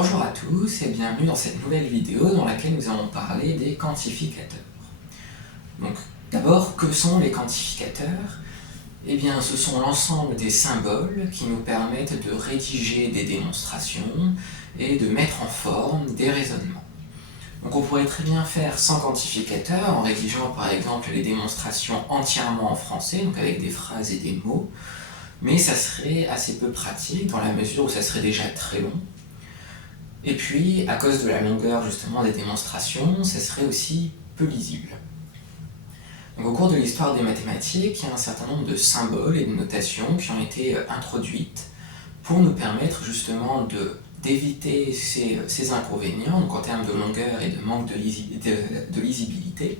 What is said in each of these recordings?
Bonjour à tous et bienvenue dans cette nouvelle vidéo dans laquelle nous allons parler des quantificateurs. Donc d'abord, que sont les quantificateurs? Eh bien, ce sont l'ensemble des symboles qui nous permettent de rédiger des démonstrations et de mettre en forme des raisonnements. Donc on pourrait très bien faire sans quantificateur en rédigeant par exemple les démonstrations entièrement en français, donc avec des phrases et des mots, mais ça serait assez peu pratique dans la mesure où ça serait déjà très long. Et puis, à cause de la longueur justement des démonstrations, ça serait aussi peu lisible. Donc, au cours de l'histoire des mathématiques, il y a un certain nombre de symboles et de notations qui ont été introduites pour nous permettre justement d'éviter ces inconvénients, donc en termes de longueur et de manque de lisibilité.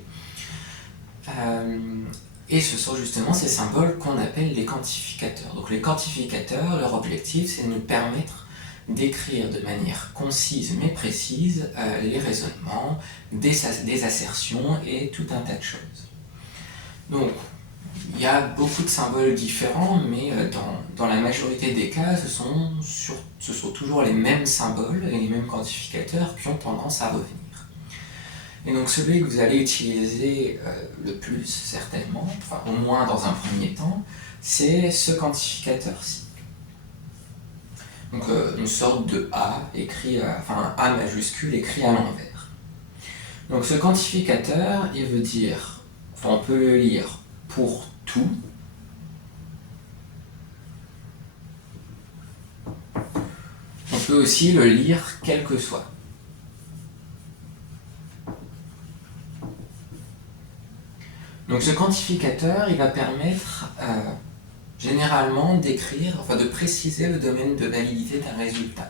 Et ce sont justement ces symboles qu'on appelle les quantificateurs. Donc les quantificateurs, leur objectif, c'est de nous permettre d'écrire de manière concise mais précise les raisonnements, des assertions et tout un tas de choses. Donc, il y a beaucoup de symboles différents, mais dans la majorité des cas, ce sont toujours les mêmes symboles et les mêmes quantificateurs qui ont tendance à revenir. Et donc celui que vous allez utiliser le plus certainement, enfin au moins dans un premier temps, c'est ce quantificateur-ci. Donc une sorte de A écrit, enfin un A majuscule écrit à l'envers. Donc ce quantificateur, il veut dire, enfin on peut le lire pour tout. On peut aussi le lire quel que soit. Donc ce quantificateur, il va permettre généralement d'écrire, enfin de préciser le domaine de validité d'un résultat.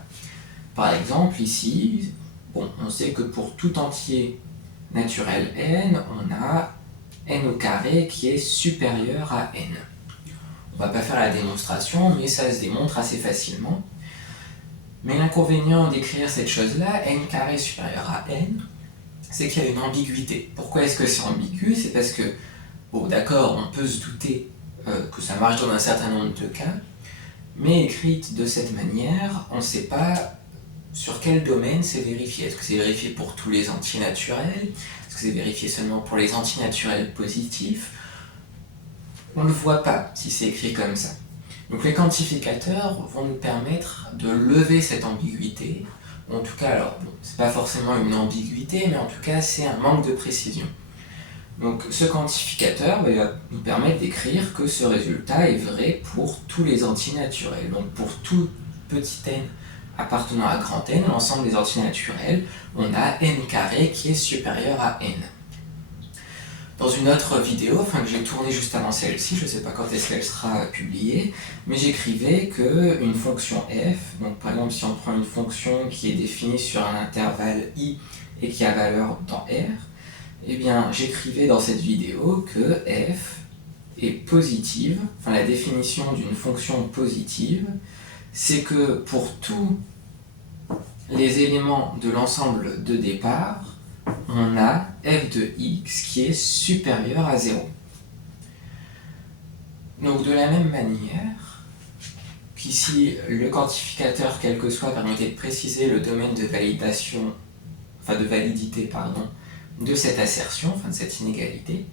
Par exemple, ici, on sait que pour tout entier naturel n, on a n au carré qui est supérieur à n. On ne va pas faire la démonstration, mais ça se démontre assez facilement. Mais l'inconvénient d'écrire cette chose-là, n carré supérieur à n, c'est qu'il y a une ambiguïté. Pourquoi est-ce que c'est ambigu? C'est parce que, d'accord, on peut se douter que ça marche dans un certain nombre de cas, mais écrite de cette manière, on ne sait pas sur quel domaine c'est vérifié. Est-ce que c'est vérifié pour tous les entiers naturels? Est-ce que c'est vérifié seulement pour les entiers naturels positifs? On ne le voit pas si c'est écrit comme ça. Donc les quantificateurs vont nous permettre de lever cette ambiguïté. En tout cas, alors, c'est pas forcément une ambiguïté, mais en tout cas, c'est un manque de précision. Donc ce quantificateur va nous permettre d'écrire que ce résultat est vrai pour tous les entiers naturels. Donc pour tout petit n appartenant à grand N, l'ensemble des entiers naturels, on a n carré qui est supérieur à n. Dans une autre vidéo, que j'ai tournée juste avant celle-ci, je ne sais pas quand est-ce qu'elle sera publiée, mais j'écrivais qu'une fonction f, donc par exemple si on prend une fonction qui est définie sur un intervalle i et qui a valeur dans R, eh bien j'écrivais dans cette vidéo que f est positive, enfin la définition d'une fonction positive, c'est que pour tous les éléments de l'ensemble de départ, on a f de x qui est supérieur à 0. Donc de la même manière qu'ici, le quantificateur, quel que soit, permettait de préciser le domaine de validation, de validité, de cette assertion, de cette inégalité,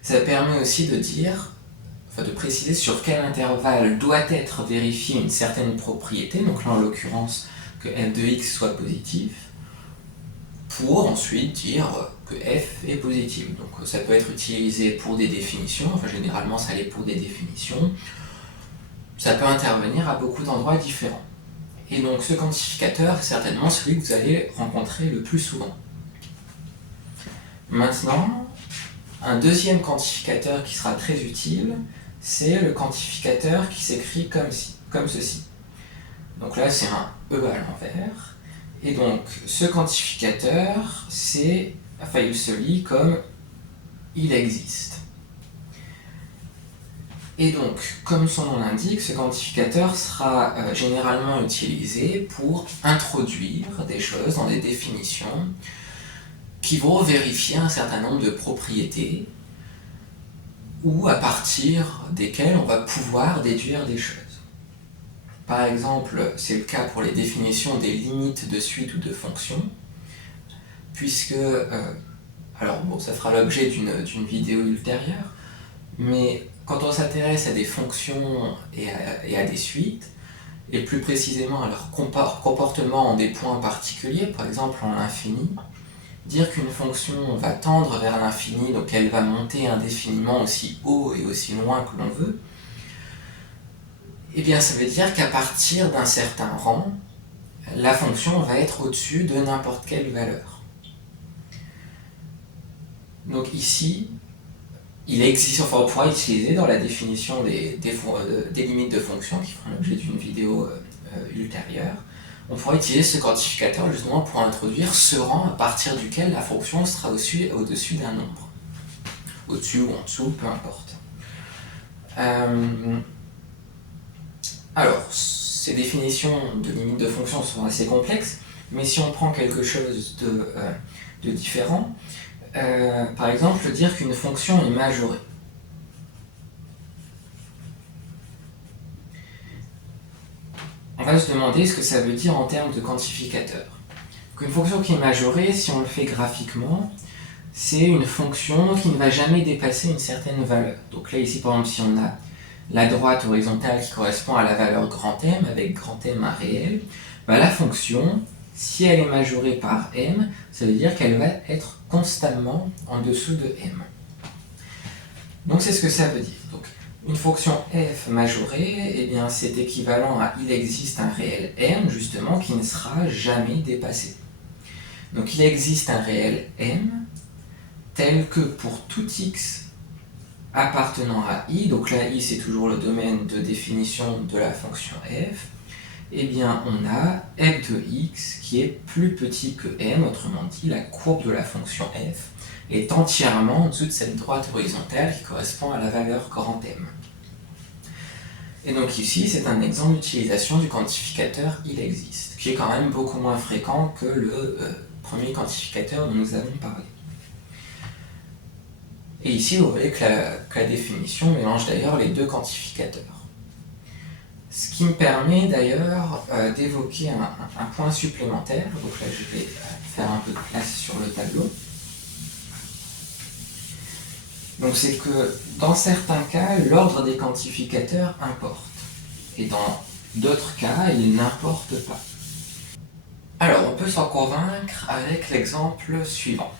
ça permet aussi de dire, de préciser sur quel intervalle doit être vérifiée une certaine propriété, donc là en l'occurrence que f de x soit positif, pour ensuite dire que f est positif. Donc ça peut être utilisé pour des définitions, généralement ça l'est pour des définitions, ça peut intervenir à beaucoup d'endroits différents. Et donc ce quantificateur est certainement celui que vous allez rencontrer le plus souvent. Maintenant, un deuxième quantificateur qui sera très utile, c'est le quantificateur qui s'écrit comme ceci. Donc là c'est un E à l'envers. Et donc, ce quantificateur, il se lit comme « il existe ». Et donc, comme son nom l'indique, ce quantificateur sera généralement utilisé pour introduire des choses dans des définitions qui vont vérifier un certain nombre de propriétés ou à partir desquelles on va pouvoir déduire des choses. Par exemple, c'est le cas pour les définitions des limites de suite ou de fonction, puisque, alors bon, ça fera l'objet d'une vidéo ultérieure, mais quand on s'intéresse à des fonctions et à des suites, et plus précisément à leur comportement en des points particuliers, par exemple en l'infini, dire qu'une fonction va tendre vers l'infini, donc elle va monter indéfiniment aussi haut et aussi loin que l'on veut, eh bien ça veut dire qu'à partir d'un certain rang, la fonction va être au-dessus de n'importe quelle valeur. Donc ici, il existe, enfin on pourra utiliser dans la définition des limites de fonction, qui feront l'objet d'une vidéo ultérieure, on pourra utiliser ce quantificateur justement pour introduire ce rang à partir duquel la fonction sera au-dessus d'un nombre. Au-dessus ou en dessous, peu importe. Alors, ces définitions de limites de fonction sont assez complexes, mais si on prend quelque chose de différent, par exemple, dire qu'une fonction est majorée. On va se demander ce que ça veut dire en termes de quantificateur. Donc une fonction qui est majorée, si on le fait graphiquement, c'est une fonction qui ne va jamais dépasser une certaine valeur. Donc là, ici, par exemple, si on a la droite horizontale qui correspond à la valeur grand M, avec grand M un réel, bah la fonction, si elle est majorée par M, ça veut dire qu'elle va être constamment en dessous de M. Donc c'est ce que ça veut dire. Donc, une fonction f majorée, eh bien, c'est équivalent à il existe un réel M, justement, qui ne sera jamais dépassé. Donc il existe un réel M tel que pour tout x appartenant à i, donc là i c'est toujours le domaine de définition de la fonction f, eh bien on a f de x qui est plus petit que m, autrement dit la courbe de la fonction f est entièrement en dessous de cette droite horizontale qui correspond à la valeur grand M. Et donc ici, c'est un exemple d'utilisation du quantificateur il existe, qui est quand même beaucoup moins fréquent que le premier quantificateur dont nous avons parlé. Et ici, vous voyez que la définition mélange d'ailleurs les deux quantificateurs. Ce qui me permet d'ailleurs d'évoquer un point supplémentaire. Donc là, je vais faire un peu de place sur le tableau. Donc c'est que dans certains cas, l'ordre des quantificateurs importe. Et dans d'autres cas, il n'importe pas. Alors, on peut s'en convaincre avec l'exemple suivant.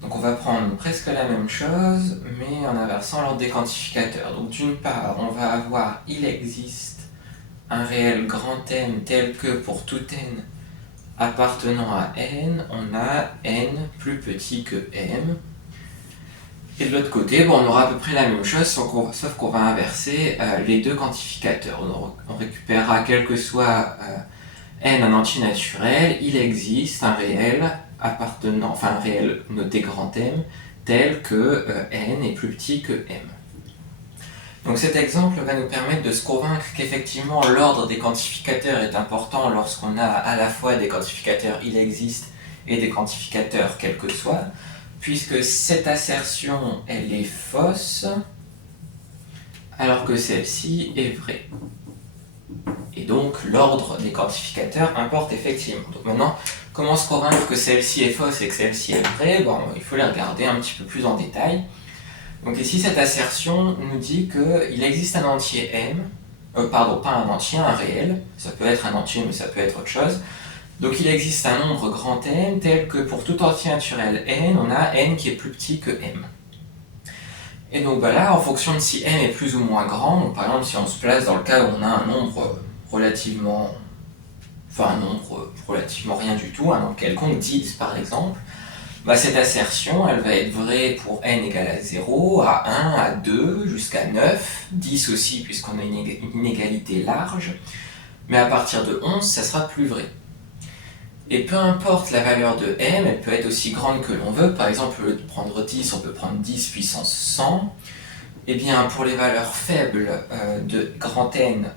Donc on va prendre presque la même chose, mais en inversant l'ordre des quantificateurs. Donc d'une part, on va avoir il existe un réel grand M tel que pour tout n appartenant à n, on a n plus petit que m. Et de l'autre côté, bon, on aura à peu près la même chose, sauf qu'on va inverser les deux quantificateurs. On récupérera quel que soit n un entier naturel, il existe un réel appartenant, enfin un réel noté grand M, tel que n est plus petit que m. Donc cet exemple va nous permettre de se convaincre qu'effectivement l'ordre des quantificateurs est important lorsqu'on a à la fois des quantificateurs il existe et des quantificateurs quel que soit, puisque cette assertion elle est fausse alors que celle-ci est vraie. Et donc l'ordre des quantificateurs importe effectivement. Donc maintenant, comment se convaincre que celle-ci est fausse et que celle-ci est vraie? Bon, il faut les regarder un petit peu plus en détail. Donc ici, cette assertion nous dit qu'il existe un entier M, pardon, pas un entier, un réel, ça peut être un entier mais ça peut être autre chose. Donc il existe un nombre grand M tel que pour tout entier naturel n, on a n qui est plus petit que m. Et donc voilà, en fonction de si n est plus ou moins grand, donc par exemple si on se place dans le cas où on a un nombre relativement rien du tout, un nombre quelconque, 10 par exemple, bah cette assertion elle va être vraie pour n égale à 0, à 1, à 2, jusqu'à 9, 10 aussi puisqu'on a une inégalité large, mais à partir de 11 ça sera plus vrai. Et peu importe la valeur de m, elle peut être aussi grande que l'on veut. Par exemple, au lieu de prendre 10, on peut prendre 10 puissance 100. Et bien, pour les valeurs faibles de grand N,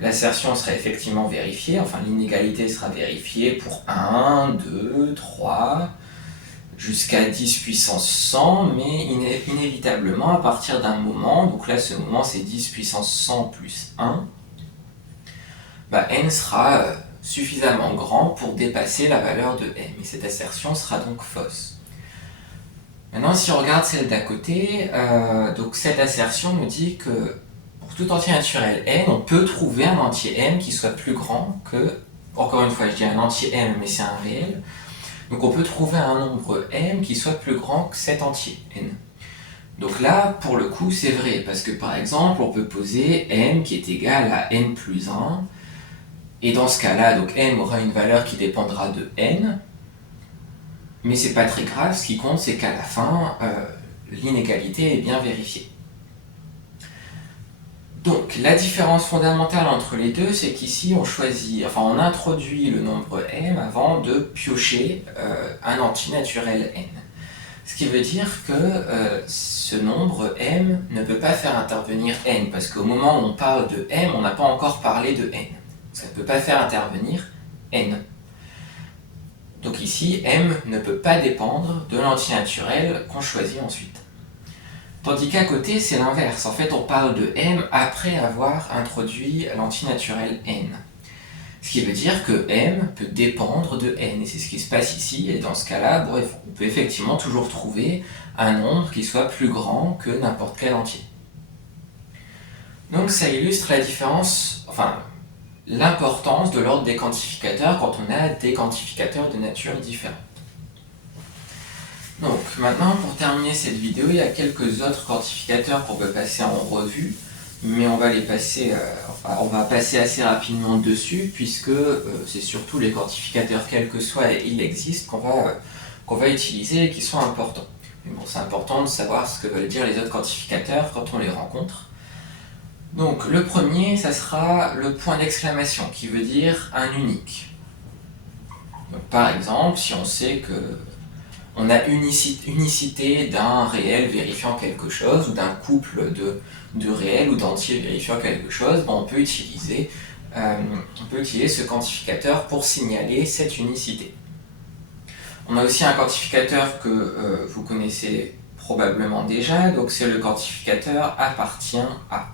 l'assertion sera effectivement vérifiée. Enfin, l'inégalité sera vérifiée pour 1, 2, 3, jusqu'à 10 puissance 100. Mais inévitablement, à partir d'un moment, donc là, ce moment, c'est 10 puissance 100 plus 1, n sera suffisamment grand pour dépasser la valeur de m, et cette assertion sera donc fausse. Maintenant, si on regarde celle d'à côté, donc cette assertion nous dit que pour tout entier naturel n, on peut trouver un entier m qui soit plus grand que, encore une fois, je dis un entier m, mais c'est un réel, donc on peut trouver un nombre m qui soit plus grand que cet entier n. Donc là, pour le coup, c'est vrai, parce que par exemple, on peut poser m qui est égal à n plus 1, et dans ce cas-là, donc m aura une valeur qui dépendra de n, mais c'est pas très grave, ce qui compte, c'est qu'à la fin, l'inégalité est bien vérifiée. Donc, la différence fondamentale entre les deux, c'est qu'ici, on introduit le nombre m avant de piocher un entier naturel n. Ce qui veut dire que ce nombre m ne peut pas faire intervenir n, parce qu'au moment où on parle de m, on n'a pas encore parlé de n. Ça ne peut pas faire intervenir n. Donc ici, m ne peut pas dépendre de l'entier naturel qu'on choisit ensuite. Tandis qu'à côté, c'est l'inverse. En fait, on parle de m après avoir introduit l'entier naturel n. Ce qui veut dire que m peut dépendre de n, et c'est ce qui se passe ici, et dans ce cas-là, on peut effectivement toujours trouver un nombre qui soit plus grand que n'importe quel entier. Donc ça illustre la différence, l'importance de l'ordre des quantificateurs quand on a des quantificateurs de nature différente. Donc maintenant, pour terminer cette vidéo, il y a quelques autres quantificateurs qu'on peut passer en revue, mais on va passer assez rapidement dessus, puisque c'est surtout les quantificateurs, quels que soient ils existent, qu'on va utiliser et qui sont importants. Mais bon, c'est important de savoir ce que veulent dire les autres quantificateurs quand on les rencontre. Donc le premier, ça sera le point d'exclamation, qui veut dire un unique. Donc, par exemple, si on sait que on a unicité d'un réel vérifiant quelque chose, ou d'un couple de réels ou d'entiers vérifiant quelque chose, on peut utiliser ce quantificateur pour signaler cette unicité. On a aussi un quantificateur que vous connaissez probablement déjà, donc c'est le quantificateur appartient à.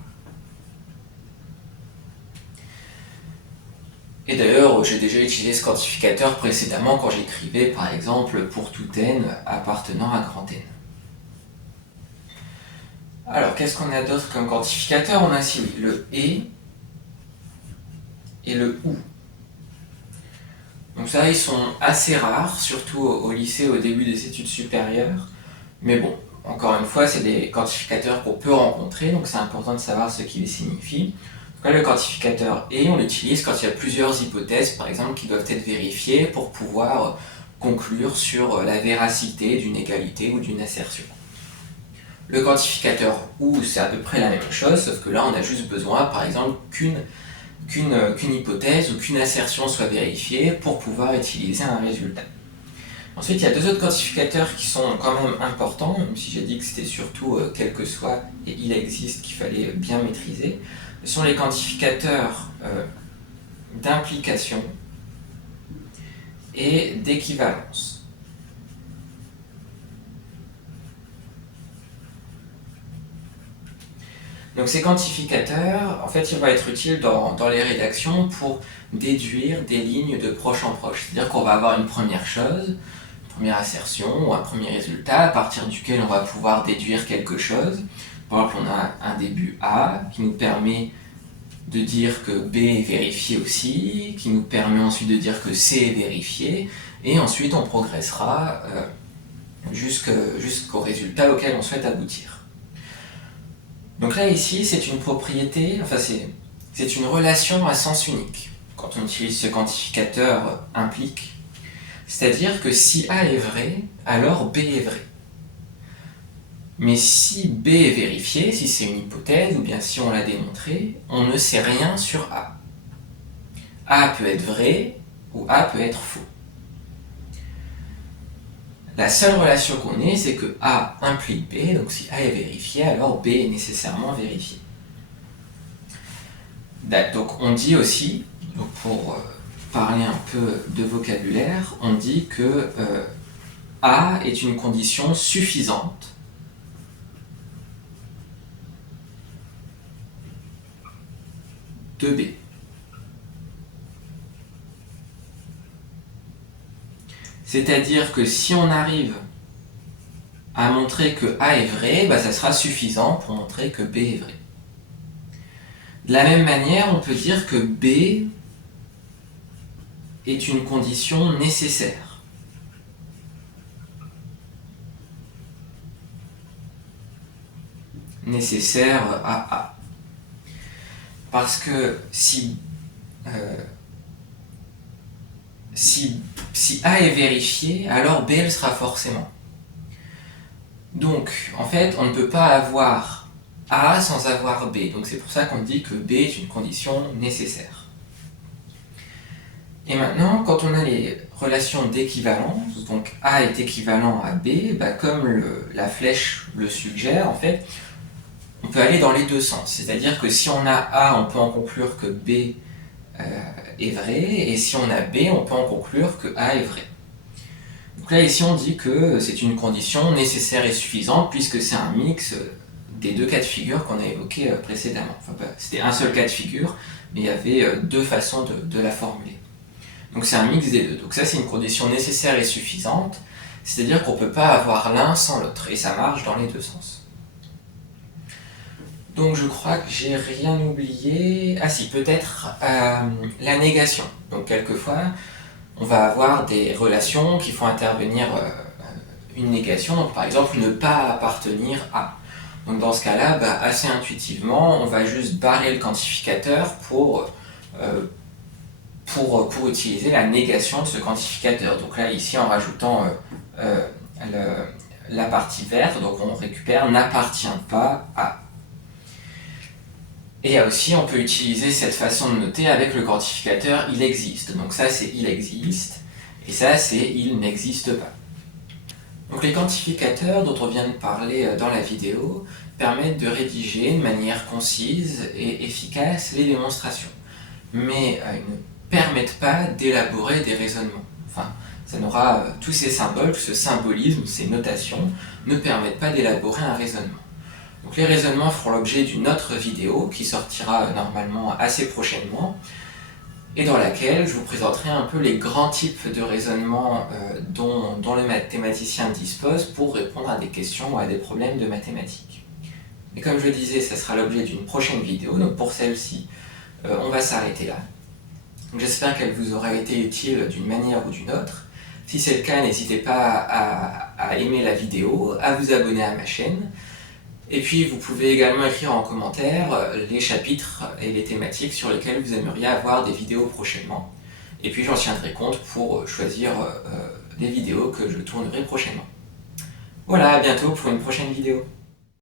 Et d'ailleurs, j'ai déjà utilisé ce quantificateur précédemment quand j'écrivais par exemple pour tout n appartenant à grand N. Alors, qu'est-ce qu'on a d'autre comme quantificateur? On a aussi le et le ou. Donc ça, ils sont assez rares, surtout au lycée, au début des études supérieures. Mais bon, encore une fois, c'est des quantificateurs qu'on peut rencontrer, donc c'est important de savoir ce qu'ils signifient. Le quantificateur et, on l'utilise quand il y a plusieurs hypothèses, par exemple, qui doivent être vérifiées pour pouvoir conclure sur la véracité d'une égalité ou d'une assertion. Le quantificateur ou, c'est à peu près la même chose, sauf que là, on a juste besoin, par exemple, qu'une hypothèse ou qu'une assertion soit vérifiée pour pouvoir utiliser un résultat. Ensuite, il y a deux autres quantificateurs qui sont quand même importants, même si j'ai dit que c'était surtout, quel que soit, et il existe, qu'il fallait bien maîtriser. Ce sont les quantificateurs d'implication et d'équivalence. Donc ces quantificateurs, en fait, ils vont être utiles dans les rédactions pour déduire des lignes de proche en proche. C'est-à-dire qu'on va avoir une première chose, une première assertion ou un premier résultat à partir duquel on va pouvoir déduire quelque chose. Par exemple, on a un début A qui nous permet de dire que B est vérifié aussi, qui nous permet ensuite de dire que C est vérifié, et ensuite on progressera jusqu'au résultat auquel on souhaite aboutir. Donc là ici, c'est une propriété, c'est une relation à sens unique, quand on utilise ce quantificateur implique. C'est-à-dire que si A est vrai, alors B est vrai. Mais si B est vérifié, si c'est une hypothèse, ou bien si on l'a démontré, on ne sait rien sur A. A peut être vrai, ou A peut être faux. La seule relation qu'on ait, c'est que A implique B, donc si A est vérifié, alors B est nécessairement vérifié. Donc on dit aussi, pour parler un peu de vocabulaire, on dit que A est une condition suffisante de B. C'est-à-dire que si on arrive à montrer que A est vrai, bah, ça sera suffisant pour montrer que B est vrai. De la même manière, on peut dire que B est une condition nécessaire. Nécessaire à A. Parce que si A est vérifié, alors B le sera forcément. Donc, en fait, on ne peut pas avoir A sans avoir B. Donc c'est pour ça qu'on dit que B est une condition nécessaire. Et maintenant, quand on a les relations d'équivalence, donc A est équivalent à B, bah comme la flèche le suggère, en fait, on peut aller dans les deux sens. C'est-à-dire que si on a A, on peut en conclure que B est vrai, et si on a B, on peut en conclure que A est vrai. Donc là, ici, on dit que c'est une condition nécessaire et suffisante, puisque c'est un mix des deux cas de figure qu'on a évoqués précédemment. Enfin, c'était un seul cas de figure, mais il y avait deux façons de la formuler. Donc c'est un mix des deux. Donc ça, c'est une condition nécessaire et suffisante, c'est-à-dire qu'on ne peut pas avoir l'un sans l'autre, et ça marche dans les deux sens. Donc je crois que j'ai rien oublié. Ah si, peut-être la négation. Donc quelquefois, on va avoir des relations qui font intervenir une négation. Donc par exemple, ne pas appartenir à. Donc dans ce cas-là, bah, assez intuitivement, on va juste barrer le quantificateur pour utiliser la négation de ce quantificateur. Donc là, ici, en rajoutant la partie verte, donc on récupère n'appartient pas à. Et aussi, on peut utiliser cette façon de noter avec le quantificateur il existe. Donc ça, c'est il existe, et ça, c'est il n'existe pas. Donc les quantificateurs dont on vient de parler dans la vidéo permettent de rédiger de manière concise et efficace les démonstrations. Mais ils ne permettent pas d'élaborer des raisonnements. Enfin, ça n'aura tous ces symboles, ce symbolisme, ces notations ne permettent pas d'élaborer un raisonnement. Donc les raisonnements feront l'objet d'une autre vidéo qui sortira normalement assez prochainement et dans laquelle je vous présenterai un peu les grands types de raisonnements dont les mathématiciens disposent pour répondre à des questions ou à des problèmes de mathématiques. Et comme je le disais, ça sera l'objet d'une prochaine vidéo, donc pour celle-ci, on va s'arrêter là. J'espère qu'elle vous aura été utile d'une manière ou d'une autre. Si c'est le cas, n'hésitez pas à aimer la vidéo, à vous abonner à ma chaîne. Et puis vous pouvez également écrire en commentaire les chapitres et les thématiques sur lesquels vous aimeriez avoir des vidéos prochainement. Et puis j'en tiendrai compte pour choisir les vidéos que je tournerai prochainement. Voilà, à bientôt pour une prochaine vidéo.